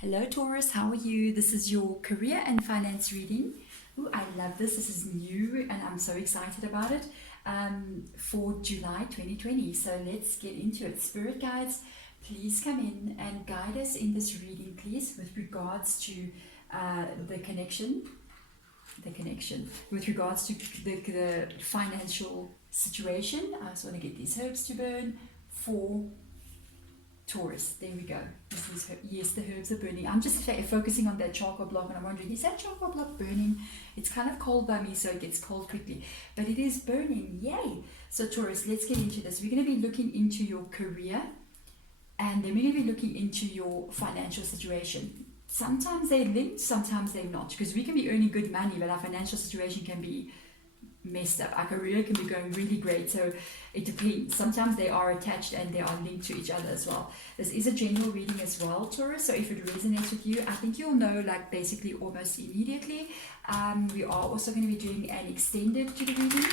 Hello Taurus, how are you? This is your career and finance reading. Ooh, I love this. This is new and I'm so excited about it for July 2020. So let's get into it. Spirit guides, please come in and guide us in this reading, please, with regards to the connection, with regards to the financial situation. I just want to get these herbs to burn for Taurus. There we go. Yes, the herbs are burning. I'm just focusing on that charcoal block and I'm wondering, is that charcoal block burning? It's kind of cold by me, so it gets cold quickly. But it is burning. Yay! So Taurus, let's get into this. We're going to be looking into your career and then we're going to be looking into your financial situation. Sometimes they're linked, sometimes they're not. Because we can be earning good money, but our financial situation can be messed up. Our career can be going really great, so it depends. Sometimes they are attached and they are linked to each other as well. This is a general reading as well, Taurus, so if it resonates with you, I think you'll know like basically almost immediately. We are also going to be doing an extended to the reading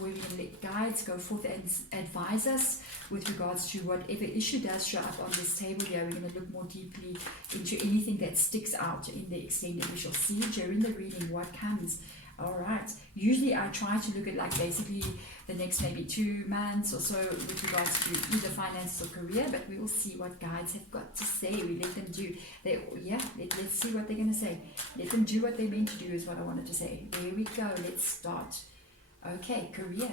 where we're going to let guides go forth and advise us with regards to whatever issue does show up on this table here. We're going to look more deeply into anything that sticks out in the extended. We shall see during the reading what comes. Alright, usually I try to look at like basically the next maybe 2 months or so with regards to either finance or career, but we will see what guides have got to say. We let them do, let's see what they're going to say. Let them do what they're meant to do is what I wanted to say. There we go, let's start. Okay, career.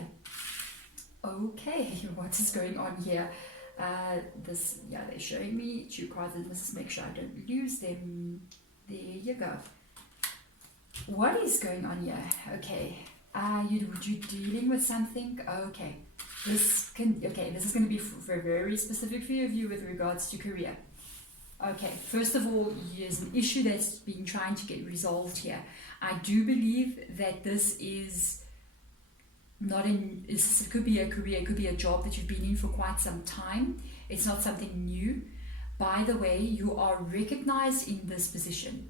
Okay, what is going on here? They're showing me 2 cards and let's just make sure I don't lose them. There you go. What is going on here? Okay, you dealing with something? Okay, this is going to be very specific for you with regards to career. Okay, first of all, there's an issue that's been trying to get resolved here. I do believe that this is not it could be a career, it could be a job that you've been in for quite some time. It's not something new. By the way, you are recognized in this position.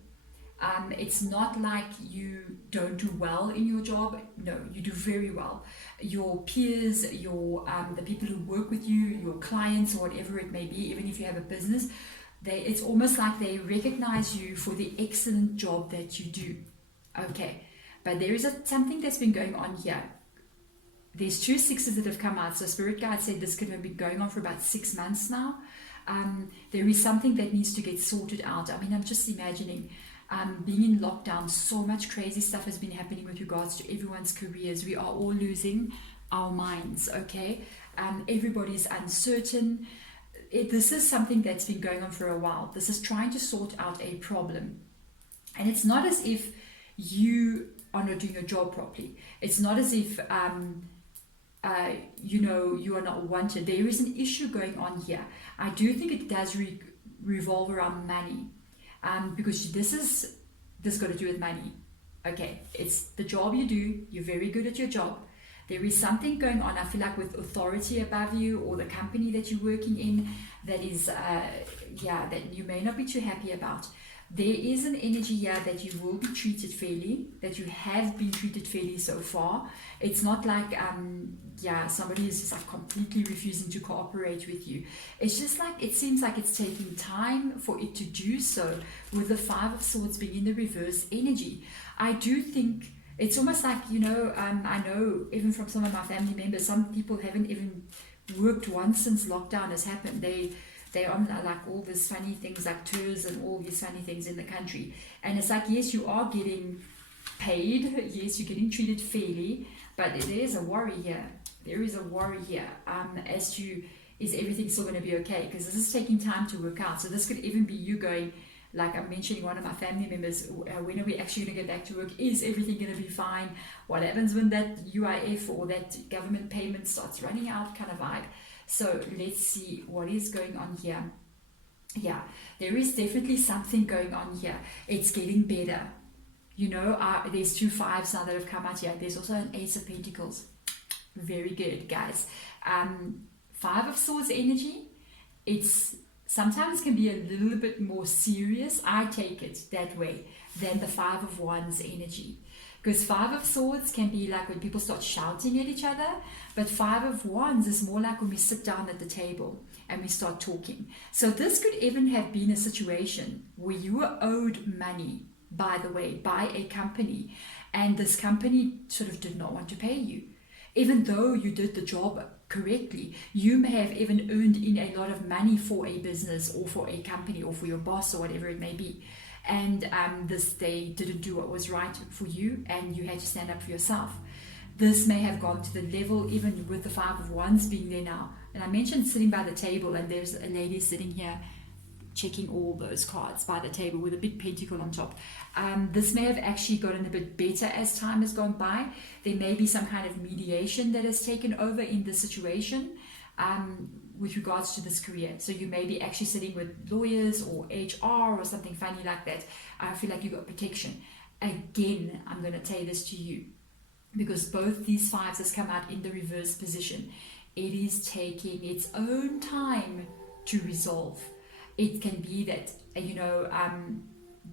It's not like you don't do well in your job. No, you do very well. Your peers, the people who work with you, your clients or whatever it may be, even if you have a business, it's almost like they recognize you for the excellent job that you do. Okay, but there is something that's been going on here. There's 2 sixes that have come out. So Spirit Guide said this could have been going on for about 6 months now. There is something that needs to get sorted out. I mean, I'm just imagining being in lockdown, so much crazy stuff has been happening with regards to everyone's careers. We are all losing our minds, okay? Everybody's uncertain. This is something that's been going on for a while. This is trying to sort out a problem. And it's not as if you are not doing your job properly. It's not as if, you are not wanted. There is an issue going on here. I do think it does revolve around money. Because this got to do with money. Okay, it's the job you do. You're very good at your job. There is something going on, I feel like, with authority above you or the company that you're working in that is, that you may not be too happy about. There is an energy here that you will be treated fairly, that you have been treated fairly so far. It's not like, somebody is just like completely refusing to cooperate with you. It's just like, it seems like it's taking time for it to do so, with the 5 of Swords being in the reverse energy. I do think it's almost like, I know even from some of my family members, some people haven't even worked once since lockdown has happened. They're on like all these funny things like tours and all these funny things in the country. And it's like, yes, you are getting paid. Yes, you're getting treated fairly. But there is a worry here. There is a worry here as to, is everything still going to be okay? Because this is taking time to work out. So this could even be you going, like I'm mentioning one of my family members, when are we actually going to get back to work? Is everything going to be fine? What happens when that UIF or that government payment starts running out kind of vibe? So let's see what is going on here. Yeah, there is definitely something going on here. It's getting better. There's 2 5s now that have come out here. There's also an Ace of Pentacles. Very good, guys. 5 of Swords energy. It's sometimes can be a little bit more serious. I take it that way than the 5 of Wands energy. Because 5 of Swords can be like when people start shouting at each other, but 5 of Wands is more like when we sit down at the table and we start talking. So this could even have been a situation where you were owed money, by the way, by a company, and this company sort of did not want to pay you. Even though you did the job correctly, you may have even earned in a lot of money for a business or for a company or for your boss or whatever it may be. And they didn't do what was right for you, and you had to stand up for yourself. This may have gone to the level, even with the Five of Wands being there now. And I mentioned sitting by the table, and there's a lady sitting here checking all those cards by the table with a big pentacle on top. This may have actually gotten a bit better as time has gone by. There may be some kind of mediation that has taken over in the situation with regards to this career. So you may be actually sitting with lawyers or HR or something funny like that. I feel like you got protection. Again, I'm going to tell this to you, because both these fives has come out in the reverse position. It is taking its own time to resolve. It can be that,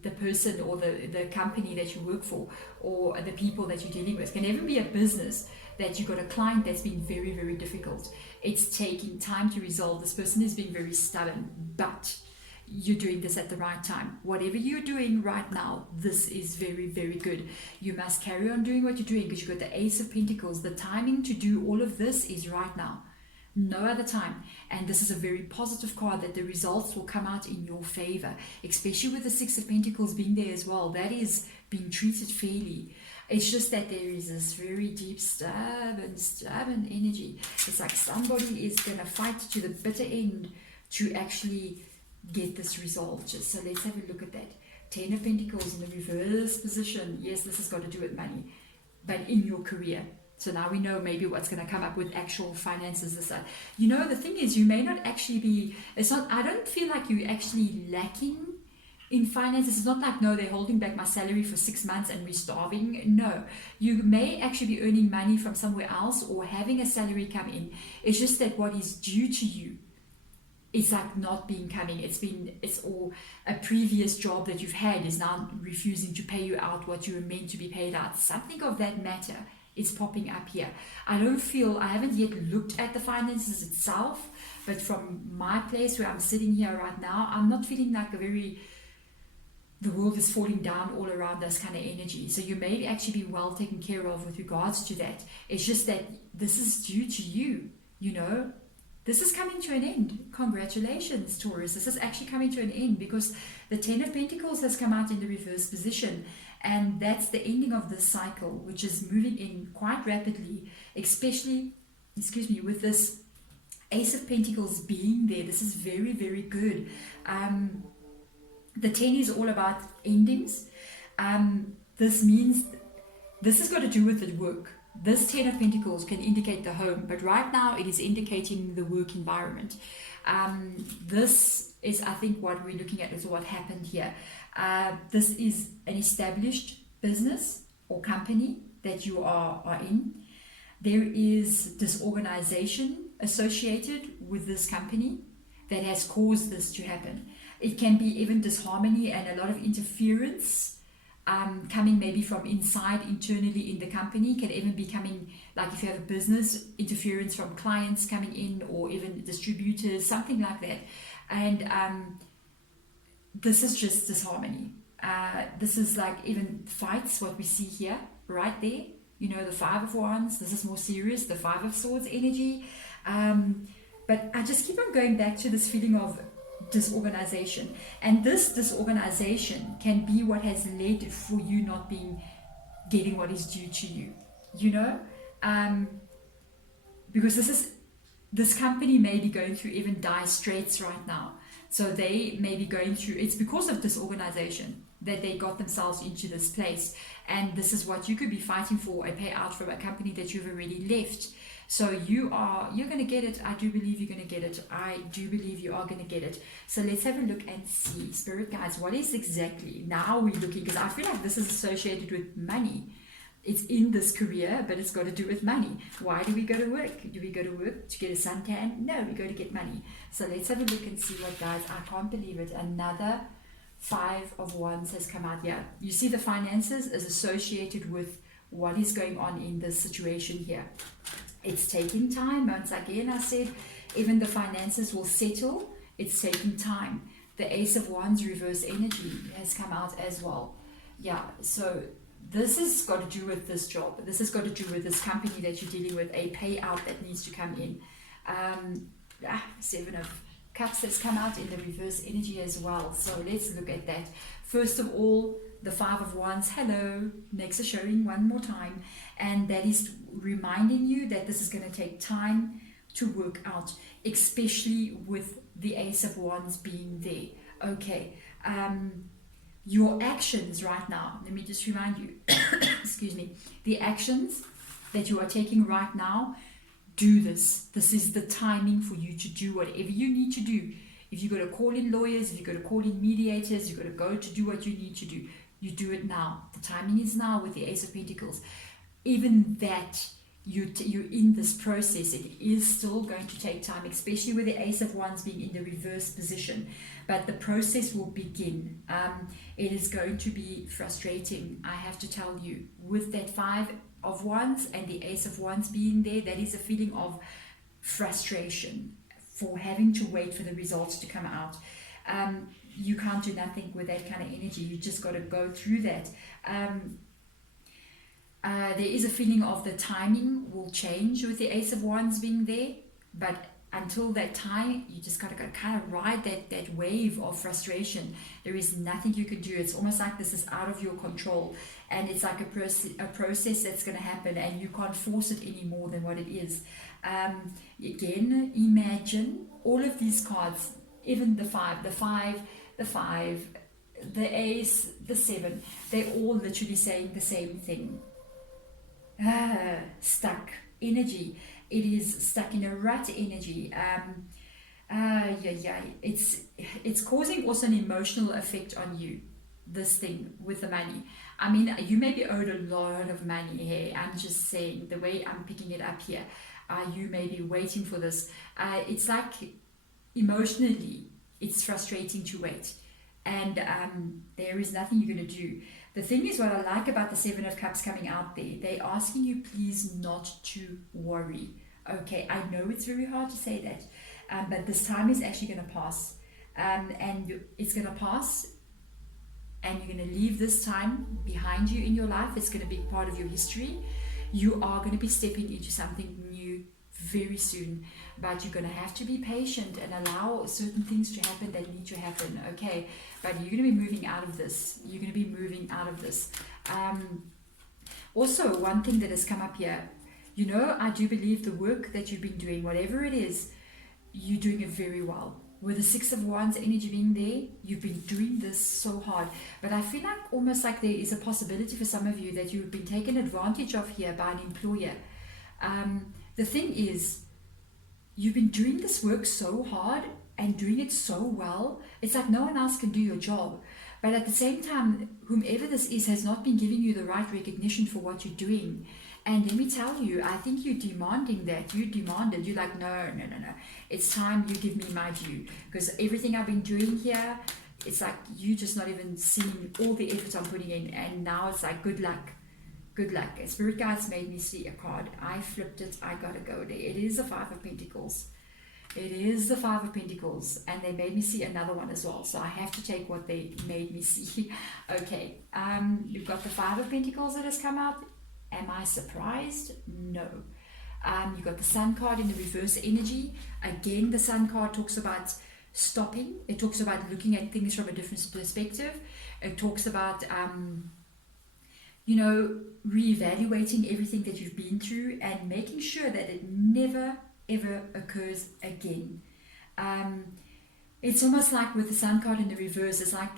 the person or the company that you work for or the people that you're dealing with, can even be a business that you got a client that's been very, very difficult. It's taking time to resolve. This person is being very stubborn, but you're doing this at the right time. Whatever you're doing right now, this is very, very good. You must carry on doing what you're doing, because you've got the Ace of Pentacles. The timing to do all of this is right now. No other time. And this is a very positive card, that the results will come out in your favor, especially with the Six of Pentacles being there as well. That is being treated fairly. It's just that there is this very deep stubborn energy. It's like somebody is going to fight to the bitter end to actually get this resolved. So let's have a look at that. Ten of Pentacles in the reverse position. Yes, this has got to do with money, but in your career. So now we know maybe what's going to come up with actual finances. The thing is, you may not actually be, I don't feel like you're actually lacking in finances. It's not like, no, they're holding back my salary for 6 months and we're starving. No, you may actually be earning money from somewhere else or having a salary come in. It's just that what is due to you is like not being coming. Or a previous job that you've had is now refusing to pay you out what you were meant to be paid out. Something of that matter is popping up here. I haven't yet looked at the finances itself, but from my place where I'm sitting here right now, I'm not feeling like the world is falling down all around us kind of energy. So you may actually be well taken care of with regards to that. It's just that this is due to you, This is coming to an end. Congratulations, Taurus. This is actually coming to an end, because the Ten of Pentacles has come out in the reverse position. And that's the ending of this cycle, which is moving in quite rapidly, especially, with this Ace of Pentacles being there. This is very, very good. The 10 is all about endings. This means this has got to do with the work. This Ten of Pentacles can indicate the home, but right now it is indicating the work environment. This is, I think, what we're looking at is what happened here. This is an established business or company that you are in. There is disorganization associated with this company that has caused this to happen. It can be even disharmony and a lot of interference coming maybe from inside, internally in the company. Can even be coming, like if you have a business, interference from clients coming in, or even distributors, something like that. And this is just disharmony. This is like even fights, what we see here, right there. The Five of Wands, this is more serious, the Five of Swords energy. But I just keep on going back to this feeling of disorganization. And this disorganization can be what has led for you not getting what is due to you. Because this company may be going through even dire straits right now. So they may be going through, it's because of disorganization that they got themselves into this place. And this is what you could be fighting for, a payout from a company that you've already left. So you're going to get it. I do believe you're going to get it. I do believe you are going to get it. So let's have a look and see. Spirit guides, what is exactly, now we're looking, because I feel like this is associated with money. It's in this career, but it's got to do with money. Why do we go to work? Do we go to work to get a suntan? No, we go to get money. So let's have a look and see what, guys. I can't believe it. Another Five of Wands has come out here. You see the finances is associated with what is going on in this situation here. It's taking time. Once again, I said Even the finances will settle. It's taking time. The Ace of Wands reverse energy has come out as well. Yeah, so this has got to do with this job. This has got to do with this company that you're dealing with, a payout that needs to come in. Seven of Cups has come out in the reverse energy as well. So let's look at that. First of all, the Five of Wands, hello, makes a showing one more time. And that is reminding you that this is going to take time to work out, especially with the Ace of Wands being there. Okay, your actions right now, let me just remind you, excuse me, the actions that you are taking right now, do this. This is the timing for you to do whatever you need to do. If you've got to call in lawyers, if you've got to call in mediators, you've got to go to do what you need to do. You do it now. The timing is now with the Ace of Pentacles. Even that, you're in this process. It is still going to take time, especially with the Ace of Wands being in the reverse position. But the process will begin. It is going to be frustrating, I have to tell you. With that Five of Wands and the Ace of Wands being there, that is a feeling of frustration for having to wait for the results to come out. You can't do nothing with that kind of energy. You just got to go through that. There is a feeling of the timing will change with the Ace of Wands being there, but until that time, you just got to kind of ride that wave of frustration. There is nothing you can do. It's almost like this is out of your control, and it's like a process that's going to happen, and you can't force it any more than what it is. Again, imagine all of these cards, even the five, the Ace, the Seven, they're all literally saying the same thing. Stuck energy. It is stuck in a rut energy. It's causing also an emotional effect on you, this thing with the money. I mean, you may be owed a lot of money here. I'm just saying, the way I'm picking it up here, you may be waiting for this. It's like emotionally, it's frustrating to wait, and there is nothing you're going to do. The thing is, what I like about the Seven of Cups coming out there, they're asking you please not to worry. Okay, I know it's very hard to say that, but this time is actually going to pass, and it's going to pass, and you're going to leave this time behind you in your life. It's going to be part of your history. You are going to be stepping into something new very soon, but you're going to have to be patient and allow certain things to happen that need to happen. Okay, but you're going to be moving out of this. You're going to be moving out of this. Also, one thing that has come up here, you know, I do believe the work that you've been doing, whatever it is, you're doing it very well. With the Six of Wands energy being there, you've been doing this so hard. But I feel like almost like there is a possibility for some of you that you've been taken advantage of here by an employer. The thing is, you've been doing this work so hard and doing it so well. It's like no one else can do your job. But at the same time, whomever this is has not been giving you the right recognition for what you're doing. And let me tell you, I think you're demanding that. You demanded. You're like, no. It's time you give me my due. Because everything I've been doing here, it's like you just not even seeing all the effort I'm putting in. And now it's like, good luck. Good luck. Spirit guides made me see a card. I flipped it. I got to go there. It is the Five of Pentacles. It is the Five of Pentacles. And they made me see another one as well. So I have to take what they made me see. Okay. You've got the Five of Pentacles that has come out. Am I surprised? No. You've got the Sun card in the reverse energy. Again, the Sun card talks about stopping. It talks about looking at things from a different perspective. It talks about, reevaluating everything that you've been through and making sure that it never, ever occurs again. It's almost like with the Sun card in the reverse, it's like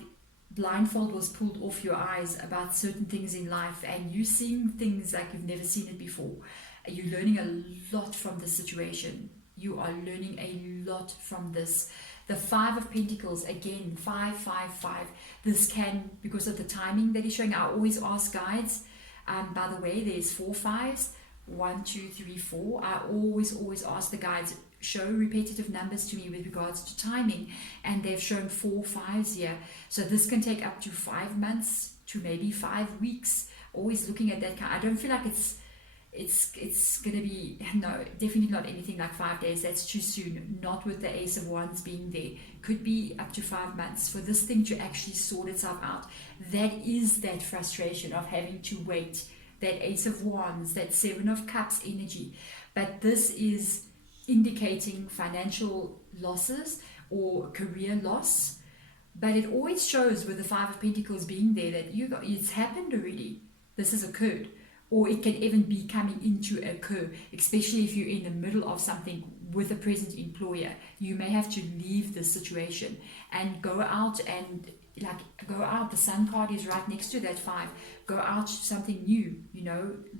blindfold was pulled off your eyes about certain things in life, and you seeing things like you've never seen it before. You're learning a lot from this situation. You are learning a lot from this. The Five of Pentacles, again, 555. This can, because of the timing that is showing, I always ask guides. By the way, there's 4 5s, 1, 2, 3, 4. I always ask the guides, show repetitive numbers to me with regards to timing, and they've shown 4 5s here. So this can take up to 5 months to maybe 5 weeks. Always looking at that. I don't feel like it's going to be, no, definitely not anything like 5 days. That's too soon. Not with the Ace of Wands being there. Could be up to 5 months for this thing to actually sort itself out. That is that frustration of having to wait. That Ace of Wands, that Seven of Cups energy. But this is indicating financial losses or career loss. But it always shows with the Five of Pentacles being there that it's happened already. This has occurred. Or it can even be coming into occur, especially if you're in the middle of something with a present employer. You may have to leave the situation and go out and go out. The Sun card is right next to that 5. Go out to something new,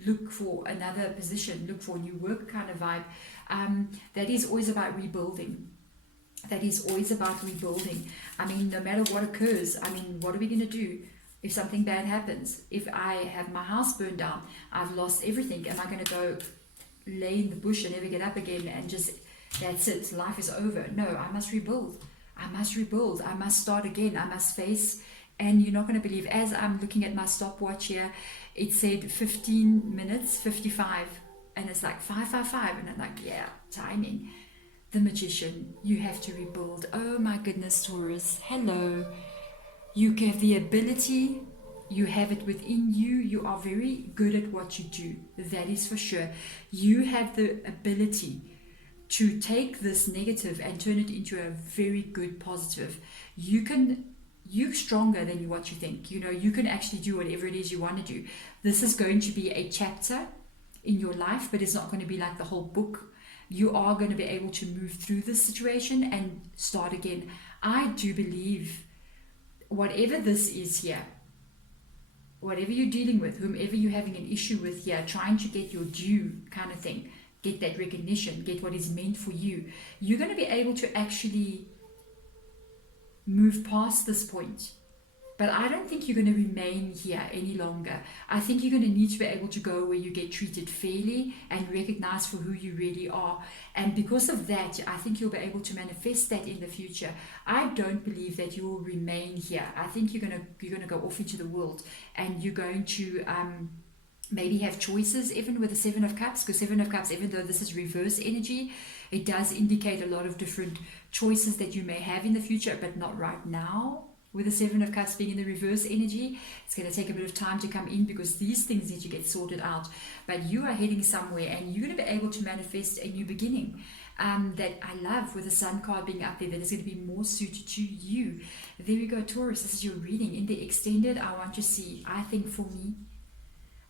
look for another position, look for new work kind of vibe. That is always about rebuilding. That is always about rebuilding. I mean, no matter what occurs, what are we going to do? If something bad happens, if I have my house burned down, I've lost everything, am I going to go lay in the bush and never get up again and just, that's it, life is over? No, I must rebuild. I must start again. I must face, and you're not going to believe, as I'm looking at my stopwatch here, it said 15 minutes, 55, and it's like 555, and I'm like, yeah, timing. The Magician, you have to rebuild. Oh my goodness, Taurus, hello. You have the ability, you have it within you, you are very good at what you do, that is for sure. You have the ability to take this negative and turn it into a very good positive. You're stronger than what you think. You can actually do whatever it is you want to do. This is going to be a chapter in your life, but it's not going to be like the whole book. You are going to be able to move through this situation and start again. I do believe whatever this is here, whatever you're dealing with, whomever you're having an issue with here, trying to get your due kind of thing, get that recognition, get what is meant for you, you're going to be able to actually move past this point. But I don't think you're going to remain here any longer. I think you're going to need to be able to go where you get treated fairly and recognized for who you really are. And because of that, I think you'll be able to manifest that in the future. I don't believe that you will remain here. I think you're going to go off into the world, and you're going to maybe have choices, even with the Seven of Cups, because Seven of Cups, even though this is reverse energy, it does indicate a lot of different choices that you may have in the future, but not right now. With the Seven of Cups being in the reverse energy, it's going to take a bit of time to come in, because these things need to get sorted out. But you are heading somewhere, and you're going to be able to manifest a new beginning that I love, with the Sun card being up there, that is going to be more suited to you. There we go, Taurus. This is your reading. In the extended, I want to see, I think for me,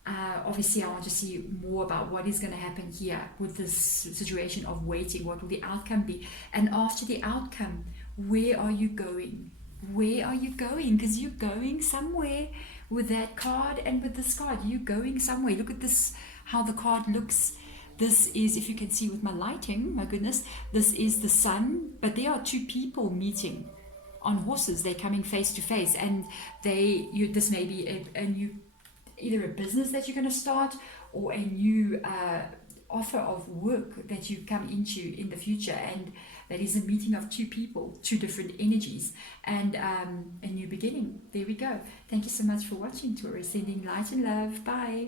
obviously I want to see more about what is going to happen here with this situation of waiting. What will the outcome be? And after the outcome, where are you going? Where are you going? Because you're going somewhere with that card and with this card. You're going somewhere. Look at this, how the card looks. This is, if you can see with my lighting, my goodness, this is the Sun, but there are two people meeting on horses. They're coming face to face, and this may be a new, either a business that you're going to start, or a new offer of work that you come into in the future, and that is a meeting of two people, two different energies, and a new beginning. There we go. Thank you so much for watching, Taurus. Sending light and love. Bye.